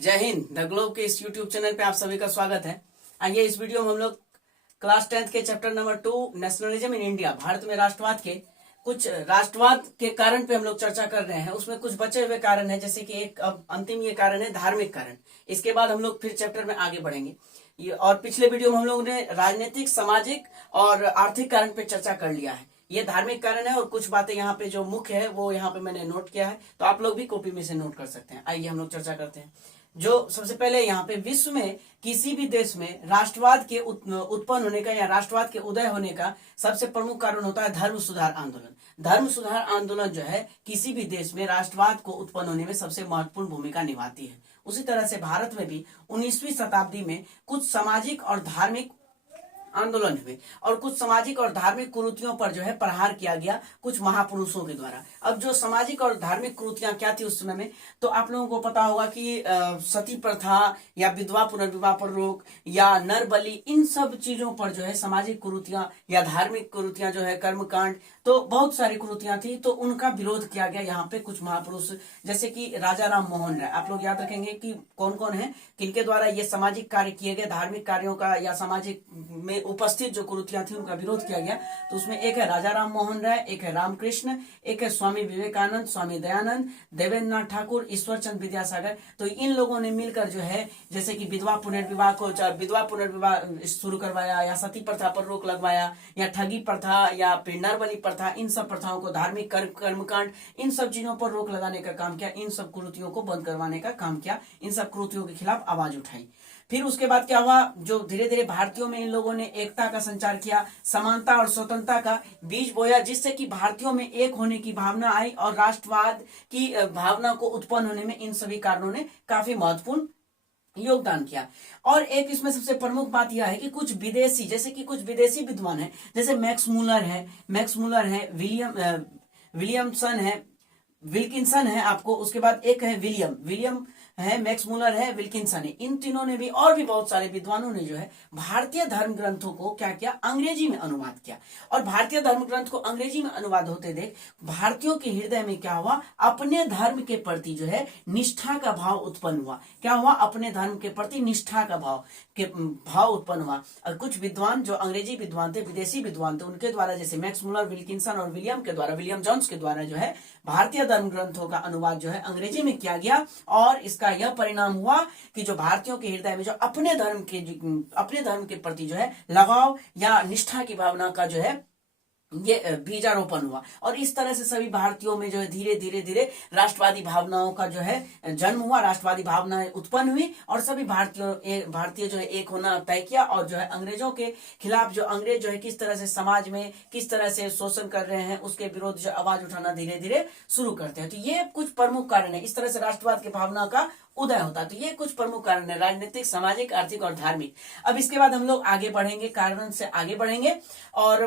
जय Hind. The globe के इस यूट्यूब चैनल पे आप सभी का स्वागत है। आइए इस वीडियो में हम लोग क्लास 10th के chapter number 2 nationalism in India, Bharat में राष्ट्रवाद के कुछ राष्ट्रवाद के कारण पे हम लोग चर्चा कर रहे हैं। उसमें कुछ बचे हुए कारण है, जैसे कि एक अब अंतिम ये कारण है धार्मिक कारण। इसके बाद हम लोग फिर चैप्टर में आगे बढ़ेंगे। और पिछले वीडियो में हम लोगों ने राजनीतिक, सामाजिक और आर्थिक कारण पे चर्चा कर लिया है। ये धार्मिक कारण है और कुछ बातें यहाँ पे जो मुख्य है वो यहाँ पे मैंने नोट किया है, तो आप लोग भी कॉपी में से नोट कर सकते हैं। आइए हम लोग चर्चा करते हैं। जो सबसे पहले यहाँ पे विश्व में किसी भी देश में राष्ट्रवाद के उत्पन्न होने का या राष्ट्रवाद के उदय होने का सबसे प्रमुख कारण होता है धर्म सुधार आंदोलन। धर्म सुधार आंदोलन जो है किसी भी देश में राष्ट्रवाद को उत्पन्न होने में सबसे महत्वपूर्ण भूमिका निभाती है। उसी तरह से भारत में भी 19वीं शताब्दी में कुछ सामाजिक और धार्मिक आंदोलन हुए और कुछ सामाजिक और धार्मिक कुरीतियों पर जो है प्रहार किया गया कुछ महापुरुषों के द्वारा। अब जो सामाजिक और धार्मिक कुरीतियां क्या थी उस समय में, तो आप लोगों को पता होगा कि सती प्रथा या विधवा पुनर्विवाह पर रोक या नर बलि, इन सब चीजों पर जो है सामाजिक कुरीतियां या धार्मिक कुरीतियां जो है कर्मकांड, तो बहुत सारी कुरीतियां थी, तो उनका विरोध किया गया। यहाँ पे कुछ महापुरुष जैसे कि राजा राम मोहन राय, आप लोग याद रखेंगे कि कौन कौन है, किनके द्वारा ये सामाजिक कार्य किए गए, धार्मिक कार्यों का या सामाजिक में उपस्थित जो कुरीतियां थी उनका विरोध किया गया। तो उसमें एक है राजा राम मोहन राय, एक है रामकृष्ण, एक है स्वामी विवेकानंद, स्वामी दयानंद, देवेंद्र नाथ ठाकुर, ईश्वर चंद्र विद्यासागर। तो इन लोगों ने मिलकर जो है जैसे कि विधवा पुनर्विवाह शुरू करवाया या सती प्रथा पर रोक लगवाया या ठगी प्रथा या फिर नरबली प्रथा, इन सब प्रथाओं को, धार्मिक कर्मकांड, इन सब चीजों पर रोक लगाने का काम किया, इन सब कुरीतियों को बंद करवाने का काम किया, इन सब कुरीतियों के खिलाफ आवाज उठाई। फिर उसके बाद क्या हुआ, जो धीरे धीरे भारतीयों में इन लोगों ने एकता का संचार किया, समानता और स्वतंत्रता का बीज बोया, जिससे कि भारतीयों में एक होने की भावना आई और राष्ट्रवाद की भावना को उत्पन्न होने में इन सभी कारणों ने काफी महत्वपूर्ण योगदान किया। और एक इसमें सबसे प्रमुख बात यह है कि कुछ विदेशी, जैसे कि कुछ विदेशी विद्वान है, जैसे मैक्स मुलर है, विलियमसन है, विल्किंसन है आपको, उसके बाद एक है विलियम है, मैक्स मुलर है, विल्किंसन है। इन तीनों ने भी और भी बहुत सारे विद्वानों ने जो है भारतीय धर्म ग्रंथों को क्या किया, अंग्रेजी में अनुवाद किया। और भारतीय धर्म ग्रंथ को अंग्रेजी में अनुवाद होते देख भारतीयों के हृदय में क्या हुआ, अपने धर्म के प्रति जो है निष्ठा का भाव उत्पन्न हुआ। क्या हुआ, अपने धर्म के प्रति निष्ठा का भाव उत्पन्न हुआ। और कुछ विद्वान जो अंग्रेजी विद्वान थे, विदेशी विद्वान थे, उनके द्वारा, जैसे मैक्स मुलर, विल्किंसन और विलियम जोन्स के द्वारा जो है भारतीय धर्म ग्रंथों का अनुवाद जो है अंग्रेजी में किया गया। और इसका यह परिणाम हुआ कि जो भारतीयों के हृदय में जो अपने धर्म के प्रति जो है लगाव या निष्ठा की भावना का जो है ये बीजारोपण हुआ। और इस तरह से सभी भारतीयों में जो है धीरे धीरे राष्ट्रवादी भावनाओं का जो है जन्म हुआ, राष्ट्रवादी भावनाएं उत्पन्न हुई और सभी भारतीय जो है एक होना तय किया। और जो है अंग्रेजों के खिलाफ, जो अंग्रेज जो है किस तरह से समाज में किस तरह से शोषण कर रहे हैं, उसके विरोध जो आवाज उठाना धीरे धीरे शुरू करते हैं। तो ये कुछ प्रमुख कारण है, इस तरह से राष्ट्रवाद की भावना का उदय होता है। तो ये कुछ प्रमुख कारण है, राजनीतिक, सामाजिक, आर्थिक और धार्मिक। अब इसके बाद हम लोग आगे बढ़ेंगे, कारण से आगे बढ़ेंगे। और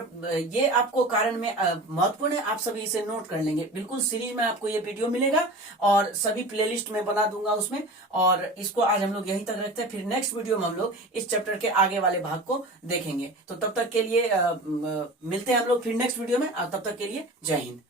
ये आपको कारण में महत्वपूर्ण है, आप सभी इसे नोट कर लेंगे। बिल्कुल सीरीज में आपको ये वीडियो मिलेगा और सभी प्लेलिस्ट में बना दूंगा उसमें। और इसको आज हम लोग यहीं तक रखते हैं, फिर नेक्स्ट वीडियो में हम लोग इस चैप्टर के आगे वाले भाग को देखेंगे। तो तब तक के लिए मिलते हैं हम लोग फिर नेक्स्ट वीडियो में। तब तक के लिए जय हिंद।